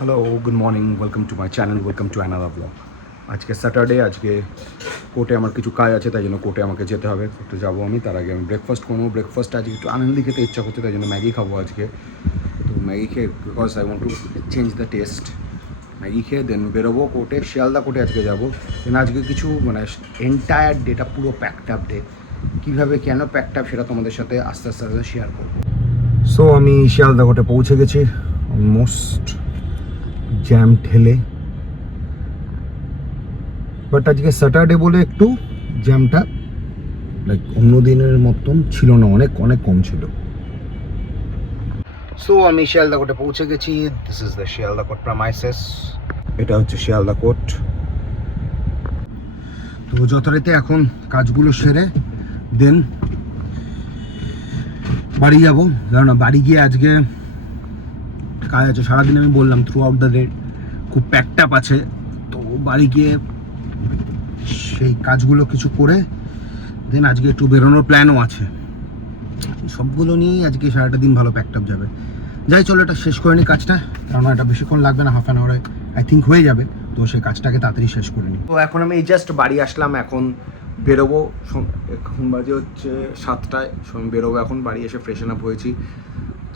Hello good morning welcome to my channel welcome to another vlog আজকে Saturday আজকে কোর্টে আমার কিছু কাজ আছে, তাই জন্য কোর্টে আমাকে যেতে হবে। কোর্টে যাব আমি, তার আগে আমি ব্রেকফাস্ট করব। ব্রেকফাস্ট আজকে একটু আনন্দি খেতে ইচ্ছা করছে, তাই জন্য ম্যাগি খাব আজকে। তো ম্যাগি খেয়ে because I want to change the taste Maggi খেয়ে দেন বেরোবো কোর্টে শিয়ালদা কোর্টে আজকে যাব। দেন আজকে কিছু মানে এন্টায়ার ডেটা পুরো প্যাকড আপ ডে কীভাবে কেন প্যাকড আপ সেটা তোমাদের সাথে আস্তে আস্তে আস্তে শেয়ার করব। সো আমি শিয়ালদা কোর্টে পৌঁছে গেছি অলমোস্ট জ্যাম ঠেলে। বাট আজকে স্যাটারডে বলে একটু জ্যামটা লাইক অন্য দিনের মতন ছিল না, অনেক অনেক কম ছিল। সো আমি শিয়ালদা কোর্টে পৌঁছে গেছি। This is the Sealdah court premises এটা হচ্ছে শিয়ালদা কোর্ট তো যথারীতি এখন কাজগুলো সেরে দেন বাড়ি যাব। কারণ বাড়ি গিয়ে আজকে কাজ আছে, সারাদিন আমি বললাম থ্রু আউট দ্য ডে খুব প্যাকটাপ আছে। তো বাড়ি গিয়ে সেই কাজগুলো কিছু করে দেন আজকে একটু বেরোনোর প্ল্যানও আছে। সবগুলো নিয়েই আজকে সারাটা দিন ভালো প্যাকটাপ যাবে। যাই চলো, এটা শেষ করে নিই কাজটা কারণ এটা বেশিক্ষণ লাগবে না হাফ অ্যান আওয়ারে আই থিঙ্ক হয়ে যাবে। তো সেই কাজটাকে তাড়াতাড়ি শেষ করে নিই তো এখন আমি জাস্ট বাড়ি আসলাম, এখন বেরোবো। এখন বাজে হচ্ছে সাতটায় আমি বেরোবো এখন, বাড়ি এসে ফ্রেশন আপ হয়েছি।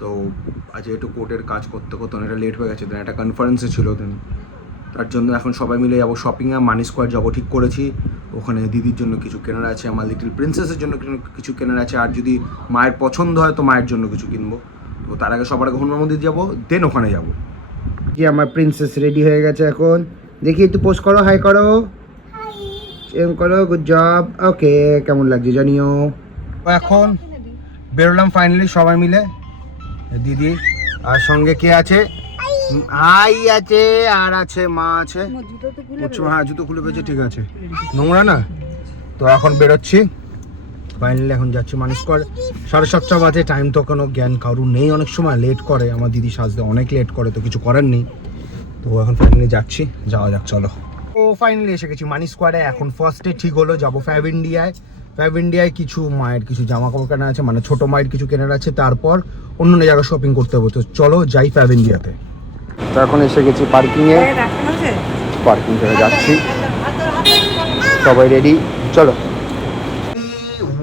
তো আজ একটু কোর্টের কাজ করতে করতে অনেকটা লেট হয়ে গেছে দেন একটা কনফারেন্সে ছিল দেন তার জন্য এখন সবাই মিলে যাব শপিংয়ে মানি স্কোয়ার যাব ঠিক করেছি। ওখানে দিদির জন্য কিছু কেনার আছে আমার লিটল প্রিন্সেসের জন্য কিছু- কেনার আছে। আর যদি মায়ের পছন্দ হয় তো মায়ের জন্য কিছু কিনবো। তো তার আগে সবার আগে হনুমান মন্দির যাব দেন ওখানে যাব। কি আমার প্রিন্সেস রেডি হয়ে গেছে এখন। দেখি একটু পোস্ট করো হাই করো। এম করো গুড জব ওকে কেমন লাগছে জানিও। এখন বেরোলাম ফাইনালি সবাই মিলে। দিদি আর সঙ্গে কে আছে? আই আছে আর আছে মা আছে। হ্যাঁ জুতো খুলে পেয়েছে ঠিক আছে। নোংরা না? তো এখন বেরোচ্ছি। ফাইনালি এখন যাচ্ছি মানুষ কর সাড়ে সাতটা বাজে টাইম তো কোনো জ্ঞান কারুর নেই। অনেক সময় লেট করে আমার দিদি সাজতে অনেক লেট করে তো কিছু করার নেই। তো এখন ফাইনালি যাচ্ছি যাওয়া যাক চলো। ও ফাইনালি এসে গেছি মানি স্কোয়ারে এখন ফার্স্টে ঠিক হলো যাব ফ্যাব ইন্ডিয়ায় ফ্যাব ইন্ডিয়ায় কিছু মায়ের কিছু জামা কাপড় কেনা আছে মানে ছোট মায়ের কিছু কেনার আছে তারপর অন্য অন্য জায়গায় শপিং করতে হবে। তো চলো যাই ফ্যাব ইন্ডিয়াতে তো এখন এসে গেছি পার্কিংয়ে পার্কিং থেকে যাচ্ছি। সবাই রেডি চলো।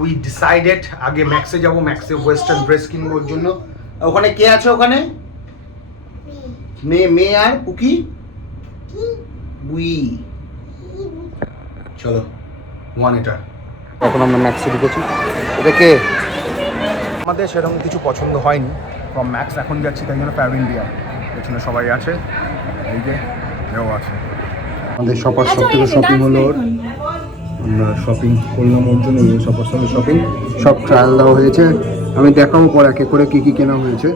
উই ডিসাইডেড আগে ম্যাক্সে যাব ম্যাক্সে ওয়েস্টার্ন ড্রেস কিনবো ওর জন্য। ওখানে কে আছে ওখানে? মেয়ে মেয়ে আর কুকি? উই চলো ওয়ান এটা এখন আমরা ম্যাক্সে ঢুকেছি এটা কে আমাদের সেরকম কিছু পছন্দ হয়নি। ফ্রম ম্যাক্স এখন যাচ্ছি তাই জন্য প্যাভ ইন্ডিয়া পেছনে সবাই আছে এই যে এও আছে। আমাদের সবার সব থেকে শপিং হলো ওর। আমরা শপিং করলাম ওর জন্য এই সবার সাথে শপিং সব ট্রায়াল দেওয়া হয়েছে। আমি দেখাবো পর একে করে কী কী কেনা হয়েছে।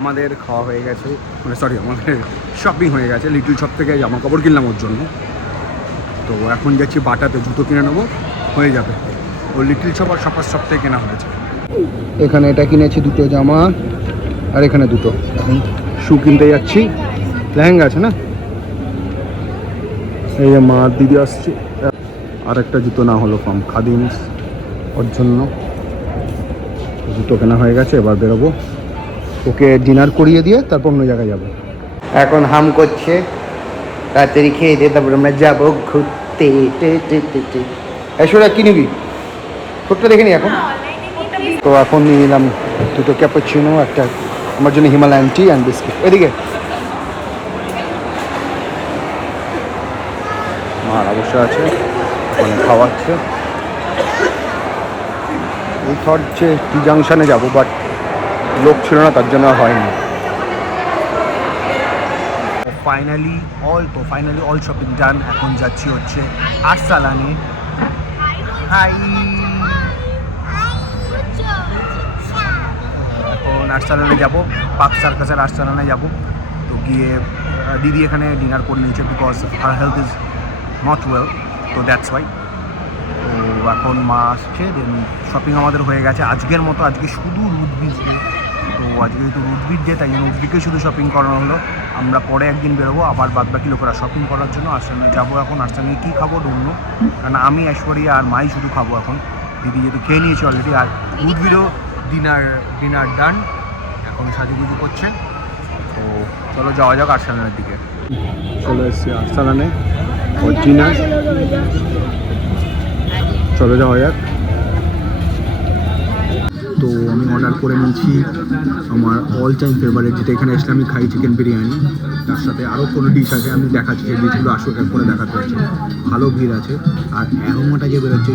আমাদের খাওয়া হয়ে গেছে মানে সরি আমাদের শপিং হয়ে গেছে লিটল শপ থেকে জামা কাপড় কিনলাম ওর জন্য। তো এখন যাচ্ছি বাটাতে জুতো কিনে নেব। হয়ে যাবে। ও লিটল শপ আর সপার শপ থেকে কেনা হয়েছে। এখানে এটা কিনেছি দুটো জামা আর এখানে দুটো। এখন শু কিনতে যাচ্ছি। লেহেঙ্গা আছে না? এই যে মা দিদি আসছে। আর একটা জুতো না হলো কম খাদিমস। ওর জন্য জুতো কেনা হয়ে গেছে এবার বেরোবো। ওকে ডিনার করিয়ে দিয়ে তারপর অন্য জায়গায় যাব। এখন হাম করছে। তাড়াতাড়ি খেয়ে দিয়ে তারপর আমরা যাব ঘুরতে। এসোরা কি নিবি? ছোট্ট দেখে নি এখন তো এখন নিয়ে নিলাম দুটো ক্যাপাচিনো একটা আমার জন্য হিমালয়ান টি অ্যান্ড বিস্কিট এদিকে। মার অবশ্য আছে মানে খাওয়াচ্ছে। এই থট যে টি জাংশনে যাব বাট লোক ছিল না তার জন্য হয়নি। ফাইনালি অল তো ফাইনালি অল শপিং ডান এখন যাচ্ছি হচ্ছে আরসালানে। হাই। এখন যাব পাক সার্কাসের আর্সালানে যাব। তো গিয়ে দিদি এখানে ডিনার করে নিয়েছে because her health is not well তো দ্যাটস ওয়াই তো এখন মা আসছে দেন শপিং আমাদের হয়ে গেছে। আজকের মতো, আজকে শুধু ডে তো আজকে যেহেতু রুদবিজ ডে তাই জন্য শুধু শপিং করানো হলো। আমরা পরে একদিন বেরোবো আবার বাদ বাকি লোকেরা শপিং করার জন্য আর্সালানে যাব এখন। আর্সালানে কী খাব অন্য কারণ আমি ঐশ্বরিয়া আর মাই শুধু খাব এখন। দিদি যেহেতু খেয়ে নিয়েছে অলরেডি আর উদ্ভিদও ডিনার ডিনার ডান এখন সাজুগুজু করছে। তো চলো যাওয়া যাক আর্সালানের দিকে। চলে এসেছি আর্সালানে অরিজিনাল চলো যাওয়া যাক। তো আমি অর্ডার করে নিয়েছি আমার অল টাইম ফেভারিট যেটা এখানে এসে আমি খাই চিকেন বিরিয়ানি। তার সাথে আরও কোনো ডিশ আছে আমি দেখাচ্ছি সেই ডিশগুলো আসুক এক করে দেখাতে পারছি। ভালো ভিড় আছে আর অ্যারোমাটা যে বেরোচ্ছে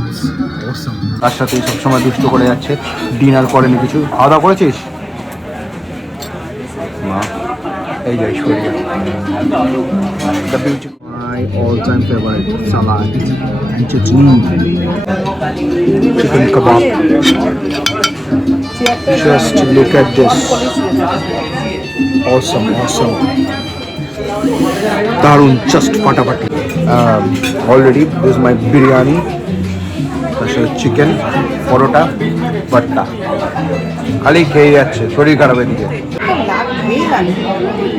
অসম তার সাথে সবসময় দুষ্ট করে যাচ্ছে ডিনার করেনি কিছু। খাওয়া দাওয়া করেছিস? এই যাই সরিয়ে My all-time favorite salad and chutney, chicken kebab. Just look at this. Awesome, awesome. দারুণ জাস্ট ফাটাফাটি। অলরেডি দিস মাই বিরিয়ানি তার চিকেন পরোটা বাট্টা খালি খেয়ে যাচ্ছে শরীর খারাপ এদিকে।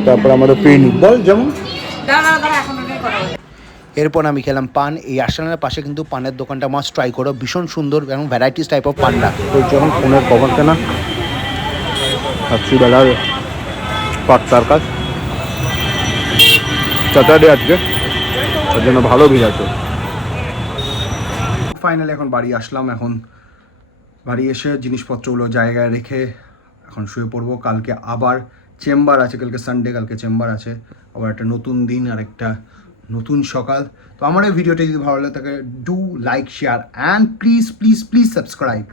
তারপর আমাদের পিকনিক বল যেমন এরপর আমি খেলাম পান। এই আর্সেনালের পাশে কিন্তু পানের দোকানটা মাস্ট ট্রাই করো। ভীষণ সুন্দর এবং ভ্যারাইটিস টাইপ অফ পান পান্ডা তো যখন ফোনের কভার কেনা। রাত্রিবেলার পাত্তার কাজ। স্যাটারডে আজকে। তার জন্য ভালো ভিড় আছে। ফাইনালি এখন বাড়ি আসলাম। এখন বাড়ি এসে জিনিসপত্রগুলো জায়গায় রেখে এখন শুয়ে পড়ব। কালকে আবার চেম্বার আছে। কালকে সানডে কালকে চেম্বার আছে। আবার একটা নতুন দিন আর একটা নতুন সকাল। তো আমার এই ভিডিওটা যদি ভালো লাগে থাকে do like share and please please please subscribe